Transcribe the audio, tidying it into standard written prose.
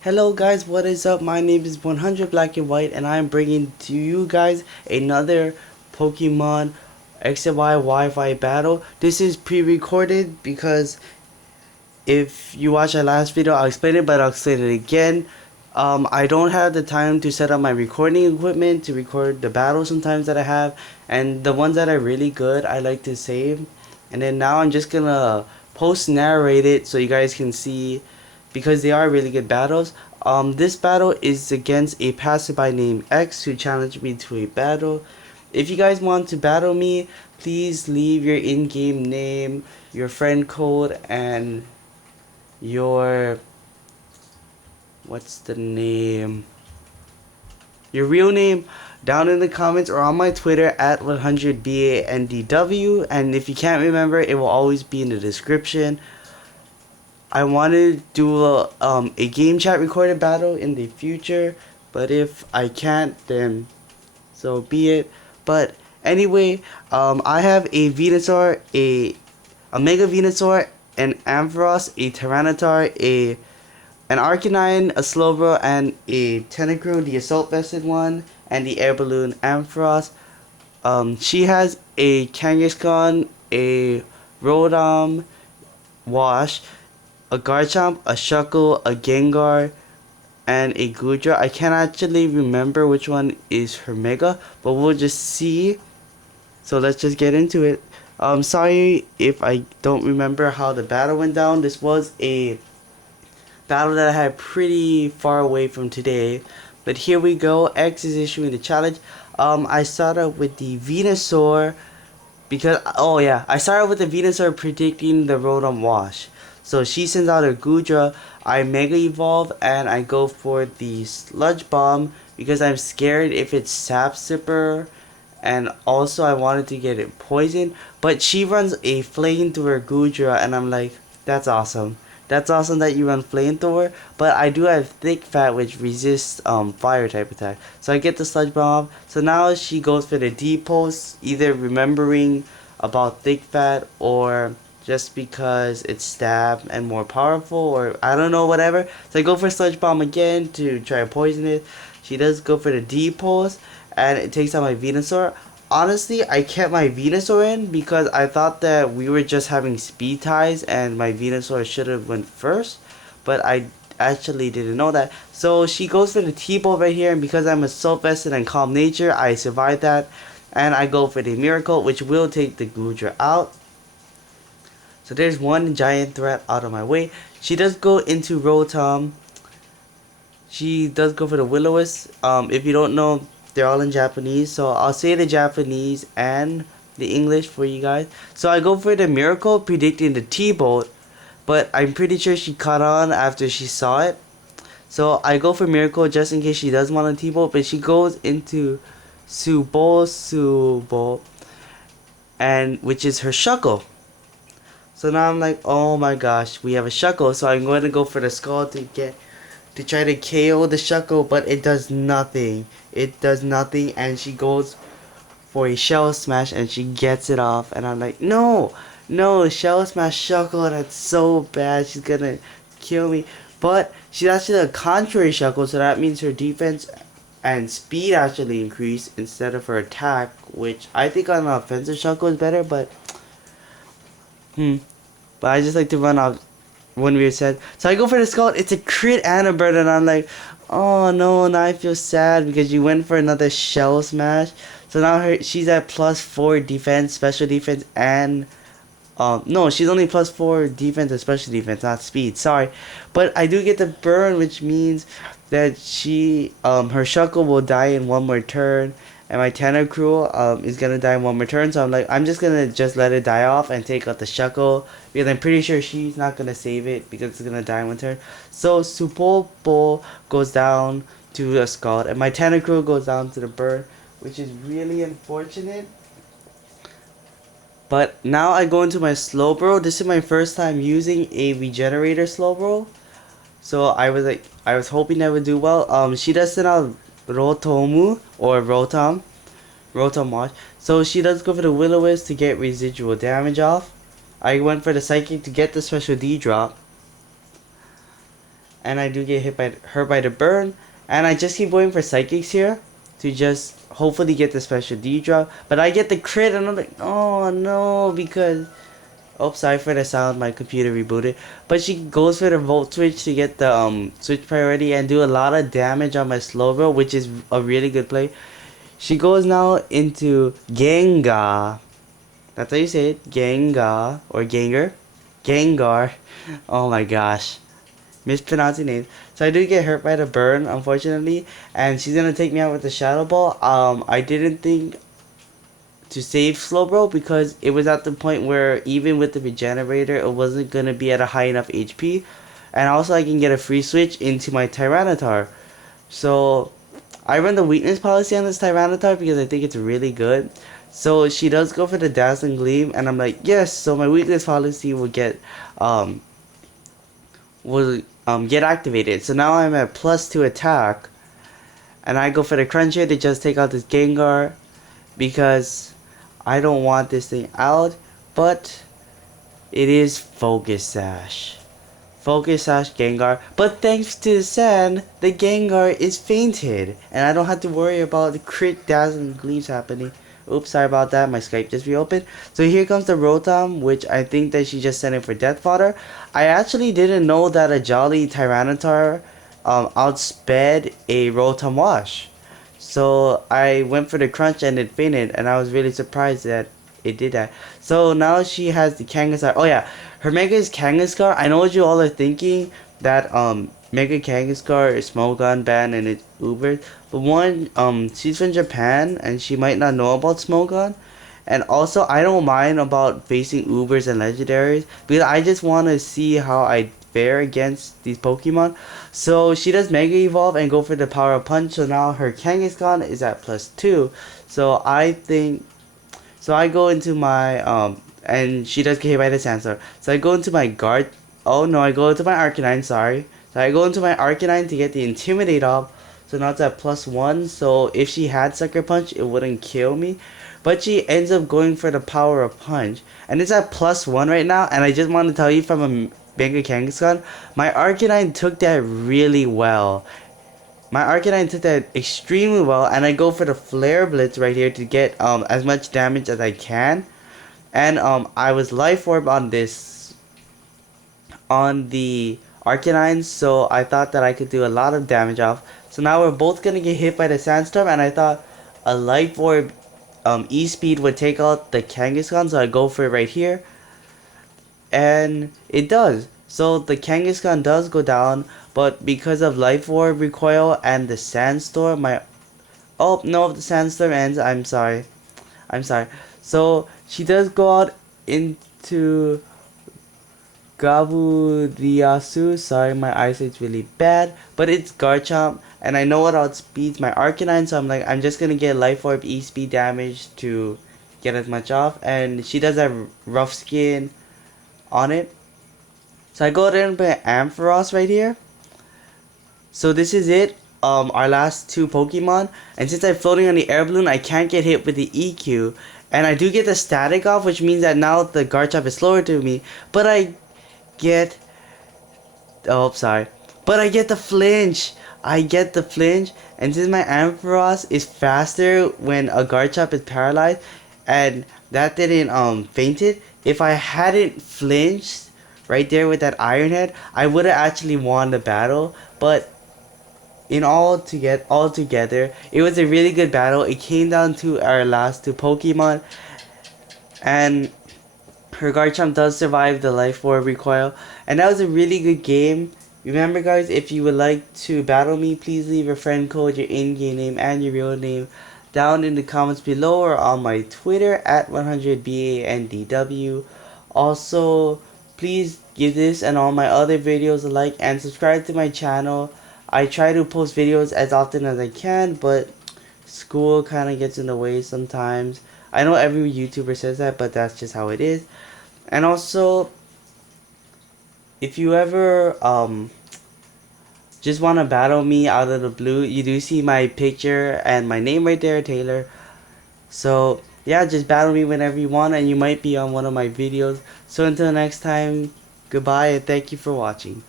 Hello guys, what is up? My name is 100 Black and White and I'm bringing to you guys another Pokemon X and Y Wi-Fi battle. This is pre-recorded because if you watch our last video, I'll explain it, but I'll explain it again. I don't have the time to set up my recording equipment to record the battles sometimes that I have, and the ones that are really good I like to save. And then now I'm just gonna post narrate it so you guys can see, because they are really good battles. This battle is against a passerby named X who challenged me to a battle. If you guys want to battle me, please leave your in-game name, your friend code, and your what's the name, your real name down in the comments or on my Twitter at 100BANDW. And if you can't remember, it will always be in the description. I want to do a game chat recorded battle in the future, but if I can't, then so be it. But anyway, I have a Venusaur, a Mega Venusaur, an Ampharos, a Tyranitar, an Arcanine, a Slowbro, and a Tentacruel, the Assault Vested one, and the Air Balloon Ampharos. She has a Kangaskhan, a Rotom, Wash, a Garchomp, a Shuckle, a Gengar, and a Gudra. I can't actually remember which one is her Mega, but we'll just see. So let's just get into it. Sorry if I don't remember how the battle went down. This was a battle that I had pretty far away from today. But here we go. X is issuing the challenge. I started with the Venusaur because, oh yeah, I started with the Venusaur predicting the Rotom Wash. So she sends out her Gudra, I Mega Evolve, and I go for the Sludge Bomb because I'm scared if it's Sap Sipper, and also I wanted to get it poisoned. But she runs a Flamethrower Gudra, and I'm like, that's awesome. That's awesome that you run Flamethrower, but I do have Thick Fat which resists fire type attack. So I get the Sludge Bomb. So now she goes for the D-Pulse, either remembering about Thick Fat or just because it's stab and more powerful, or I don't know, whatever. So I go for Sludge Bomb again to try and poison it. She does go for the D-Pulse, and it takes out my Venusaur. Honestly, I kept my Venusaur in because I thought that we were just having speed ties and my Venusaur should have went first, but I actually didn't know that. So she goes for the T-Bolt right here, and because I'm Assault Vested and Calm Nature, I survived that, and I go for the Miracle, which will take the Gudra out. So there's one giant threat out of my way. She does go into Rotom. She does go for the Will-O-Wisp. If you don't know, they're all in Japanese. So I'll say the Japanese and the English for you guys. So I go for the Miracle, predicting the T-Bolt. But I'm pretty sure she caught on after she saw it. So I go for Miracle just in case she does want a T-Bolt. But she goes into Subo, and which is her Shuckle. So now I'm like, oh my gosh, we have a Shuckle. So I'm going to go for the Skull to try to KO the Shuckle, but it does nothing. It does nothing, and she goes for a Shell Smash, and she gets it off. And I'm like, no, no, Shell Smash Shuckle, that's so bad. She's gonna kill me. But she's actually a contrary Shuckle, so that means her defense and speed actually increase instead of her attack, which I think on an offensive Shuckle is better, but but I just like to run off when we said. So I go for the Skull. It's a crit and a burn, and I'm like, oh no, now I feel sad because you went for another Shell Smash. So now she's at +4 defense, special defense, and no, she's only +4 defense and special defense, not speed. Sorry, but I do get the burn, which means that her Shuckle will die in one more turn, and my Tentacruel is gonna die in one more turn. So I'm like, I'm just gonna let it die off and take out the Shuckle because I'm pretty sure she's not gonna save it because it's gonna die in one turn. So Supopo goes down to a Scald, and my Tentacruel goes down to the burn, which is really unfortunate. But now I go into my Slowbro. This is my first time using a Regenerator Slowbro. So I was hoping I would do well. She does send out Rotom Wash. So she does go for the Will-O-Wisp to get residual damage off. I went for the Psychic to get the special D drop. and I do get hurt by the burn, and I just keep going for psychics here to just hopefully get the special D drop, but I get the crit and I'm like, oh no, because oh, sorry for the sound, my computer rebooted. But she goes for the volt switch to get the switch priority and do a lot of damage on my slow roll, which is a really good play. She goes now into Gengar. That's how you say it, Gengar or Gengar. Gengar. Oh my gosh. Mispronouncing names. So I do get hurt by the burn, unfortunately, and she's gonna take me out with the Shadow Ball. I didn't think to save Slowbro because it was at the point where even with the regenerator it wasn't gonna be at a high enough HP, and also I can get a free switch into my Tyranitar. So I run the weakness policy on this Tyranitar because I think it's really good. So she does go for the Dazzling Gleam, and I'm like, yes. So my weakness policy um will get activated. So now I'm at +2 attack, and I go for the Cruncher to just take out this Gengar because I don't want this thing out, but it is Focus Sash. Focus Sash Gengar, but thanks to the sand, the Gengar is fainted, and I don't have to worry about the crit dazzling gleams happening. Oops, sorry about that, my Skype just reopened. So here comes the Rotom, which I think that she just sent in for Death Fodder. I actually didn't know that a Jolly Tyranitar outsped a Rotom Wash. So I went for the crunch and it fainted, and I was really surprised that it did that. So now she has the Kangaskar. Oh yeah, her Mega is Kangaskar. I know what you all are thinking, that Mega Kangaskar is Smogon ban and it's Uber. But one, she's from Japan and she might not know about Smogon. And also I don't mind about facing Ubers and legendaries because I just want to see how I fare against these Pokemon. So she does Mega Evolve and go for the Power of Punch. So now her Kangaskhan is at +2. So I think, so I go into my and she does get hit by the Sandstorm. So I go into my guard. Oh no, I go into my Arcanine. Sorry. So I go into my Arcanine to get the Intimidate off. So now it's at +1. So if she had Sucker Punch, it wouldn't kill me. But she ends up going for the Power of Punch, and it's at +1 right now. And I just want to tell you from a Mega Kangaskhan, my Arcanine took that really well. My Arcanine took that extremely well, and I go for the Flare Blitz right here to get as much damage as I can. And I was Life Orb on the Arcanine, so I thought that I could do a lot of damage off. So now we're both gonna get hit by the Sandstorm, and I thought a Life Orb E-Speed would take out the Kangaskhan, so I go for it right here. And it does. So the Kangaskhan does go down, but because of Life Orb recoil and the Sandstorm, oh no, if the Sandstorm ends, I'm sorry. So she does go out into Gaburiasu. Sorry, my eyesight's really bad, but it's Garchomp, and I know it outspeeds my Arcanine, so I'm like, I'm just gonna get Life Orb E-Speed damage to get as much off, and she does have Rough Skin on it. So I go ahead and put Ampharos right here. So this is it. Our last two Pokemon, and since I'm floating on the air balloon, I can't get hit with the EQ, and I do get the static off, which means that now the Garchomp is slower to me, but I get, oh sorry, but I get the flinch. And since my Ampharos is faster when a Garchomp is paralyzed, and that didn't fainted, if I hadn't flinched right there with that Iron Head, I would have actually won the battle. But in all together, it was a really good battle. It came down to our last two Pokemon, and her Garchomp does survive the Life Orb recoil, and that was a really good game. Remember guys, if you would like to battle me, please leave your friend code, your in-game name, and your real name down in the comments below or on my Twitter at 100BANDW. Also, please give this and all my other videos a like and subscribe to my channel. I try to post videos as often as I can, but school kind of gets in the way sometimes. I know every YouTuber says that, but that's just how it is. And also, if you ever just want to battle me out of the blue, you do see my picture and my name right there, Taylor. So yeah, just battle me whenever you want, and you might be on one of my videos. So until next time, goodbye and thank you for watching.